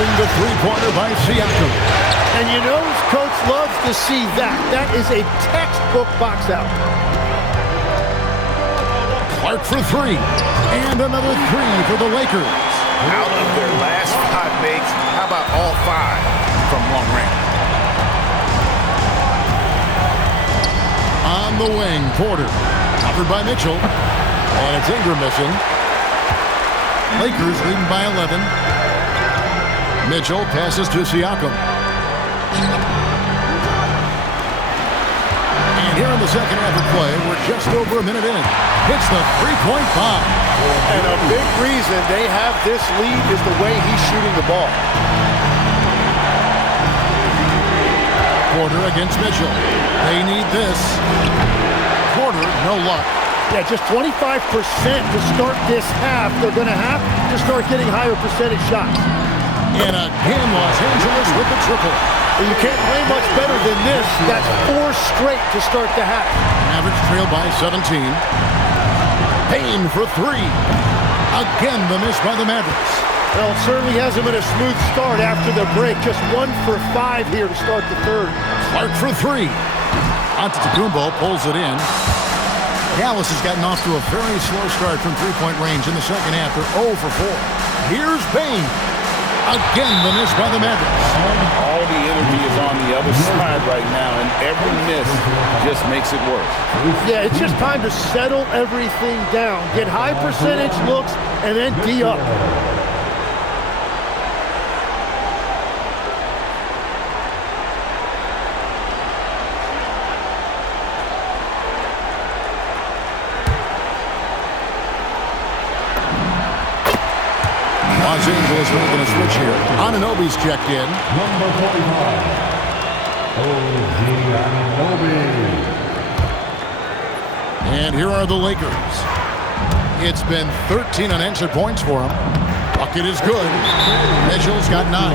Nailing the three-pointer by Siakam. And you know, coach loves to see that. That is a textbook box out. Clark for three. And another three for the Lakers. Out of their last 5 makes, how about all 5 from long range? On the wing, Porter. Covered by Mitchell. And it's Ingram missing. Lakers leading by 11. Mitchell passes to Siakam. And here in the second half of play, we're just over a minute in. Hits the three-point bomb. And a big reason they have this lead is the way he's shooting the ball. Porter against Mitchell. They need this. Porter, no luck. Yeah, just 25% to start this half. They're going to have to start getting higher percentage shots. And again, Los Angeles with the triple. And you can't play much better than this. That's 4 straight to start the half. Mavericks trail by 17. Payne for three. Again, the miss by the Mavericks. Well, it certainly hasn't been a smooth start after the break. Just 1 for 5 here to start the third. Clark for three. Antetokounmpo pulls it in. Dallas has gotten off to a very slow start from three-point range in the second half. They're 0 for 4. Here's Payne. Again, the miss by the Mavericks. All the energy is on the other side right now, and every miss just makes it worse. Yeah, it's just time to settle everything down. Get high percentage looks, and then D up. Los Angeles making a switch here. Anunoby's checked in. Number 45, OG Anunoby. And here are the Lakers. It's been 13 unanswered points for him. Bucket is good. Mitchell's got 9.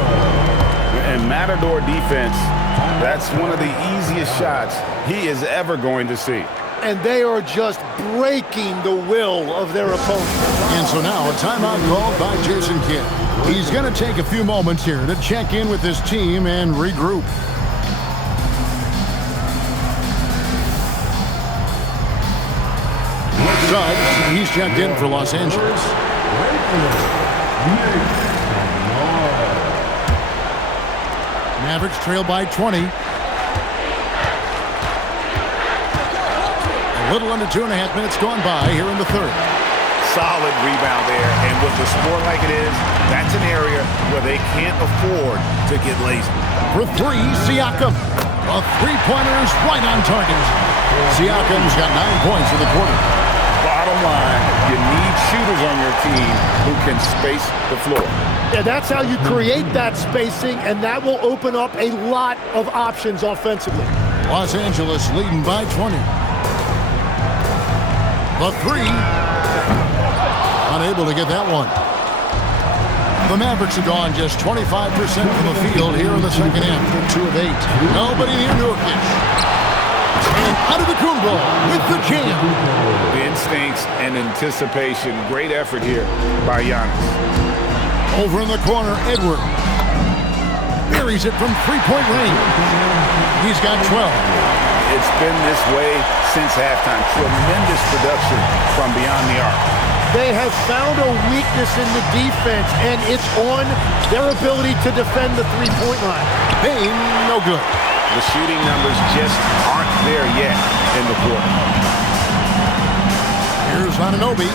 And Matador defense, that's one of the easiest shots he is ever going to see. And they are just breaking the will of their opponent. And so now a timeout called by Jason Kidd. He's going to take a few moments here to check in with his team and regroup. Suggs, he's checked in for Los Angeles. Mavericks trail by 20. A little under 2.5 minutes gone by here in the third. Solid rebound there, and with the score like it is, that's an area where they can't afford to get lazy. For three, Siakam. A three-pointer is right on target. Siakam's got 9 points in the quarter. Bottom line, you need shooters on your team who can space the floor. Yeah, that's how you create that spacing, and that will open up a lot of options offensively. Los Angeles leading by 20. The three. Unable to get that one. The Mavericks have gone just 25% from the field here in the second half. 2 of 8. Nobody near Nurkic. And Antetokounmpo with the jam. The instincts and anticipation. Great effort here by Giannis. Over in the corner, Edward. Buries it from three-point range. He's got 12. It's been this way since halftime. Tremendous production from beyond the arc. They have found a weakness in the defense, and it's on their ability to defend the three-point line. Payne, no good. The shooting numbers just aren't there yet in the quarter. Here's Anunoby.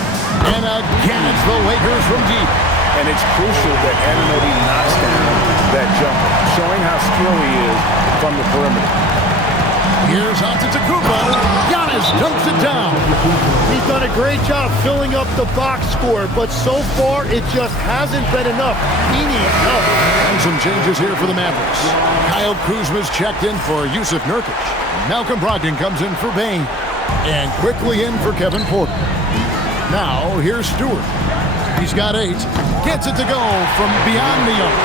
And again, it's the Lakers from deep. And it's crucial that Anunoby knocks down that jumper, showing how skilled he is from the perimeter. Here's Antetokounmpo. Giannis dunks it down. He's done a great job filling up the box score, but so far it just hasn't been enough. He needs help. And some changes here for the Mavericks. Kyle Kuzma's checked in for Yusuf Nurkic. Malcolm Brogdon comes in for Bane. And quickly in for Kevin Porter. Now, here's Stewart. He's got 8. Gets it to go from beyond the arc.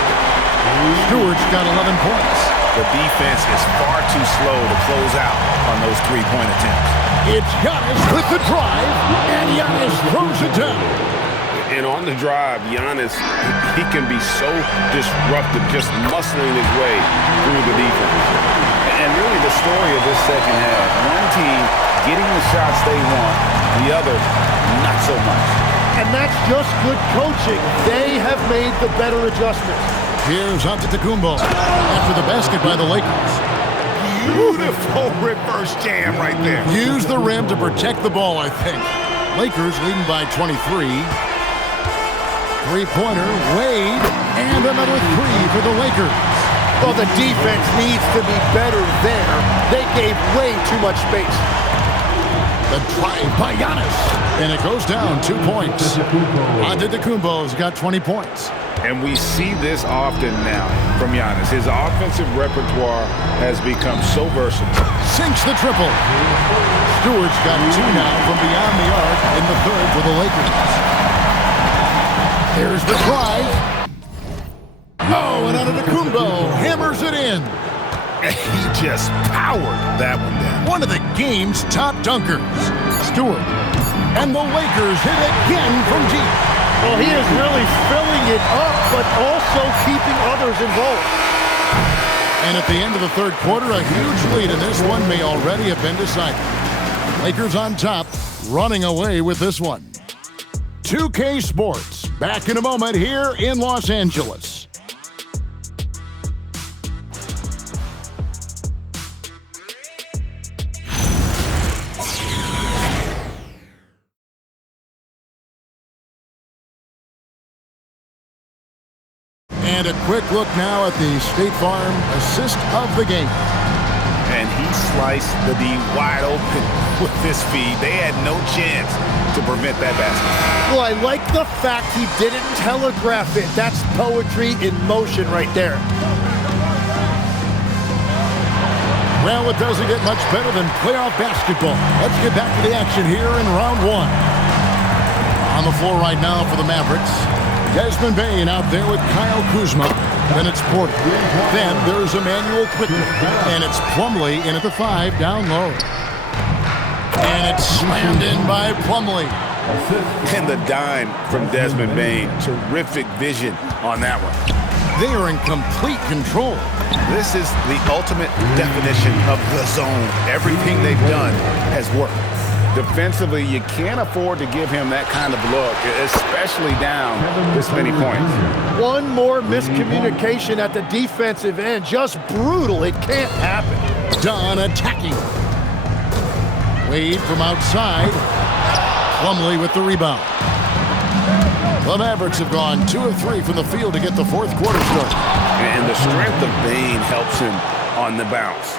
Stewart's got 11 points. The defense is far too slow to close out on those three-point attempts. It's Giannis with the drive, and Giannis throws it down. And on the drive, Giannis, he can be so disruptive, just muscling his way through the defense. And really the story of this second half, one team getting the shots they want, the other not so much. And that's just good coaching. They have made the better adjustments. Here's Antetokounmpo after the basket by the Lakers. Beautiful reverse jam right there. Use the rim to protect the ball, I think. Lakers leading by 23. Three-pointer, Wade, and another three for the Lakers. Well, the defense needs to be better there. They gave way too much space. The drive by Giannis, and it goes down 2 points. Antetokounmpo's got 20 points. And we see this often now from Giannis. His offensive repertoire has become so versatile. Sinks the triple. Stewart's got two now from beyond the arc in the third for the Lakers. Here's the drive. Oh, and Antetokounmpo hammers it in. He just powered that one down. One of the game's top dunkers. Stewart. And the Lakers hit again from deep. Well, he is really filling it up, but also keeping others involved. And at the end of the third quarter, a huge lead, and this one may already have been decided. Lakers on top, running away with this one. 2K Sports, back in a moment here in Los Angeles. And a quick look now at the State Farm assist of the game. And he sliced the D wide open with this feed. They had no chance to prevent that basket. Well, I like the fact he didn't telegraph it. That's poetry in motion right there. Well, it doesn't get much better than playoff basketball. Let's get back to the action here in round one. On the floor right now for the Mavericks, Desmond Bane out there with Kyle Kuzma. Then it's Porter. Then there's Emmanuel Quickly. And it's Plumlee in at the 5 down low. And it's slammed in by Plumlee. And the dime from Desmond Bane. Terrific vision on that one. They are in complete control. This is the ultimate definition of the zone. Everything they've done has worked. Defensively, you can't afford to give him that kind of look, especially down this many points. One more miscommunication at the defensive end. Just brutal. It can't happen. Dunn attacking. Wade from outside. Plumlee with the rebound. The Mavericks have gone 2 of 3 from the field to get the fourth quarter started. And the strength of Bane helps him on the bounce.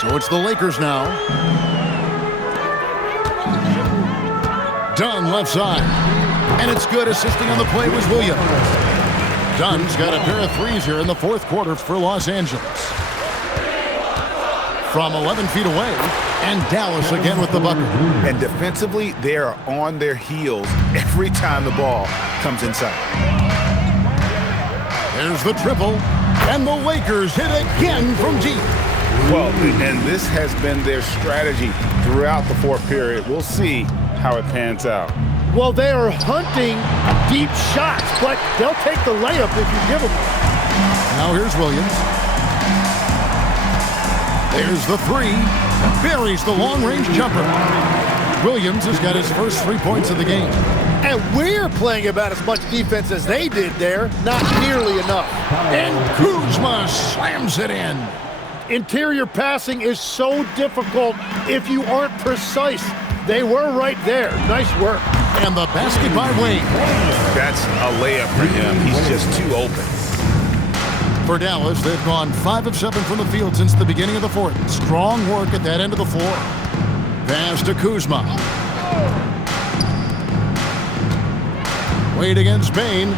So it's the Lakers now. Dunn left side. And it's good. Assisting on the play was Williams. Dunn's got a pair of threes here in the fourth quarter for Los Angeles. From 11 feet away, and Dallas again with the bucket. And defensively, they are on their heels every time the ball comes inside. There's the triple, and the Lakers hit again from deep. Well, and this has been their strategy throughout the fourth period. We'll see how it pans out. Well, they are hunting deep shots, but they'll take the layup if you give them one. Now here's Williams. There's the three. Buries the long-range jumper. Williams has got his first 3 points of the game. And we're playing about as much defense as they did there. Not nearly enough. And Kuzma slams it in. Interior passing is so difficult if you aren't precise. They were right there. Nice work. And the basket by Wade. That's a layup for him. He's just too open. For Dallas, they've gone 5 of 7 from the field since the beginning of the fourth. Strong work at that end of the floor. Pass to Kuzma. Wade against Bane.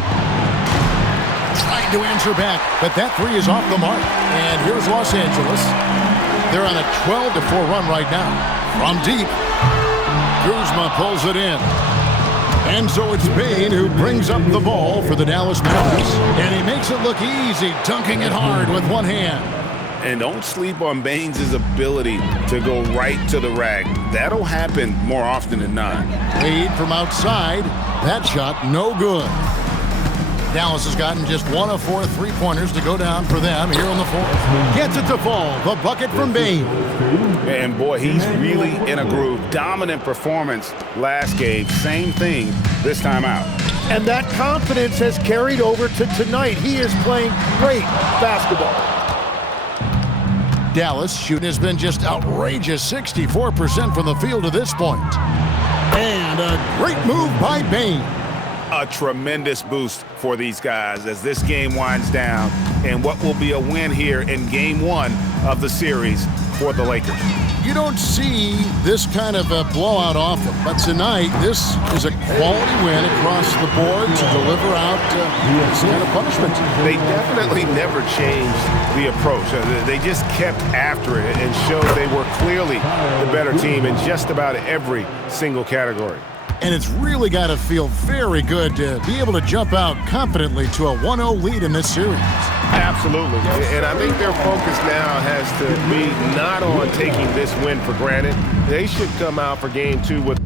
Trying to answer back, but that three is off the mark. And here's Los Angeles. They're on a 12-4 run right now. From deep, Kuzma pulls it in. And so it's Bane who brings up the ball for the Dallas Mavericks. And he makes it look easy, dunking it hard with one hand. And don't sleep on Baines' ability to go right to the rack. That'll happen more often than not. Wade from outside. That shot, no good. Dallas has gotten just 1 of 4 3-pointers to go down for them here on the fourth. Gets it to fall. The bucket from Bane. And boy, he's really in a groove. Dominant performance last game. Same thing this time out. And that confidence has carried over to tonight. He is playing great basketball. Dallas shooting has been just outrageous, 64% from the field to this point. And a great move by Bane. A tremendous boost for these guys as this game winds down and what will be a win here in game 1 of the series for the Lakers. You don't see this kind of a blowout often, but tonight this is a quality win across the board to deliver out this kind of punishment. They definitely never changed the approach. They just kept after it and showed they were clearly the better team in just about every single category. And it's really got to feel very good to be able to jump out confidently to a 1-0 lead in this series. Absolutely. And I think their focus now has to be not on taking this win for granted. They should come out for game 2 with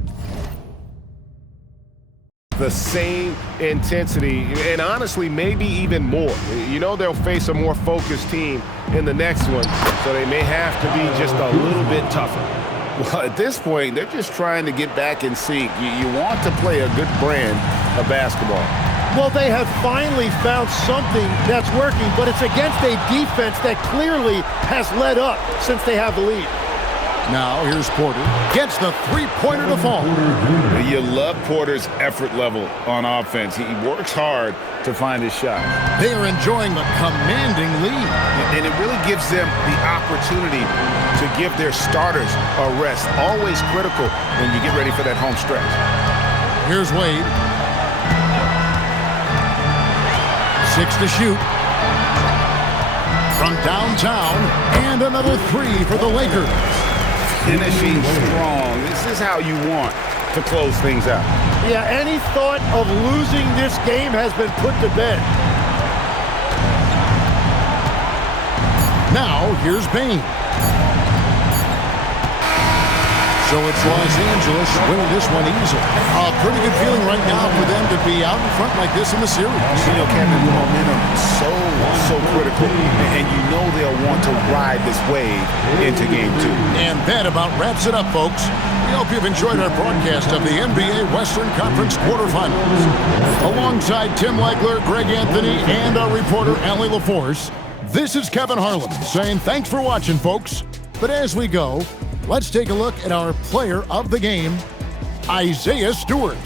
the same intensity and honestly maybe even more. You know they'll face a more focused team in the next one, so they may have to be just a little bit tougher. Well, at this point, they're just trying to get back in sync. You want to play a good brand of basketball. Well, they have finally found something that's working, but it's against a defense that clearly has let up since they have the lead. Now, here's Porter. Gets the three-pointer to fall. You love Porter's effort level on offense. He works hard to find his shot. They are enjoying the commanding lead. And it really gives them the opportunity to give their starters a rest. Always critical when you get ready for that home stretch. Here's Wade. 6 to shoot. From downtown, and another 3 for the Lakers. Finishing strong. This is how you want to close things out. Yeah, any thought of losing this game has been put to bed. Now, here's Bane. So it's Los Angeles winning this one easily. A pretty good feeling right now for them to be out in front like this in the series. You know, Kevin, momentum so critical, and you know they'll want to ride this wave into game 2. And that about wraps it up, folks. We hope you've enjoyed our broadcast of the NBA Western Conference quarterfinals. Alongside Tim Legler, Greg Anthony, and our reporter, Allie LaForce, this is Kevin Harlan saying thanks for watching, folks. But as we go, let's take a look at our player of the game, Isaiah Stewart.